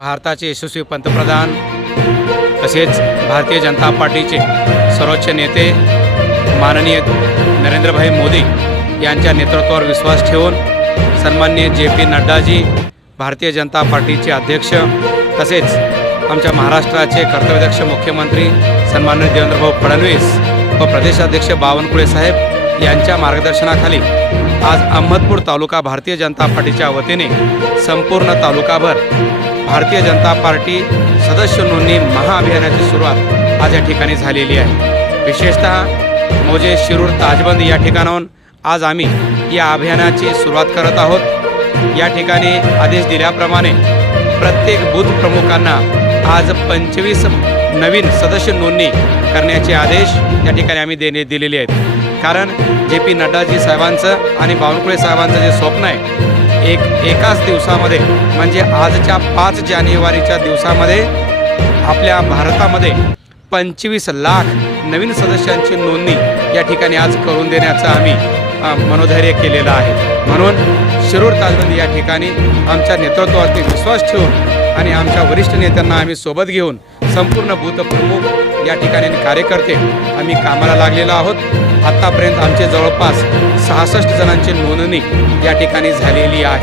भारताचे यशस्वी पंतप्रधान तसेच भारतीय जनता पार्टीचे सर्वोच्च नेते माननीय नरेंद्रभाई मोदी यांच्या नेतृत्वावर विश्वास ठेवून सन्माननीय जे पी नड्डाजी भारतीय जनता पार्टीचे अध्यक्ष तसेच आमच्या महाराष्ट्राचे कर्तव्यदक्ष मुख्यमंत्री सन्माननीय देवेंद्रभाऊ फडणवीस व प्रदेशाध्यक्ष बावनकुळे साहेब यांच्या मार्गदर्शनाखाली आज अहमदपूर तालुका भारतीय जनता पार्टीच्या वतीने संपूर्ण तालुकाभर भारतीय जनता पार्टी सदस्य नोंदणी महाअभियानाची सुरुवात आज या ठिकाणी झालेली आहे. विशेषतः मोजे शिरूर ताजबंद या ठिकाणाहून आज आम्ही या अभियानाची सुरुवात करत आहोत. या ठिकाणी आदेश दिल्याप्रमाणे प्रत्येक बूथ प्रमुखांना आज पंचवीस नवीन सदस्य नोंदणी करण्याचे आदेश या ठिकाणी आम्ही देणे दिलेले आहेत. कारण जे पी नड्डाजी साहेबांचं आणि बावनकुळे साहेबांचं जे स्वप्न आहे एक एकाच दिवसामध्ये म्हणजे आजच्या पाच जानेवारीच्या दिवसामध्ये आपल्या भारतामध्ये पंचवीस लाख नवीन सदस्यांची नोंदणी या ठिकाणी आज करून देण्याचं आम्ही मनोधैर्य केलेलं आहे. म्हणून शिरूर ताजबंदी या ठिकाणी आमच्या नेतृत्वावरती विश्वास ठेवून आणि आमच्या वरिष्ठ नेत्यांना आम्ही सोबत घेऊन संपूर्ण भूतप्रमुख या ठिकाणी कार्यकर्ते आम्ही कामाला लागलेलो आहोत. आत्तापर्यंत आमचे जवळपास सहासष्ट जणांची नोंदणी या ठिकाणी झालेली आहे.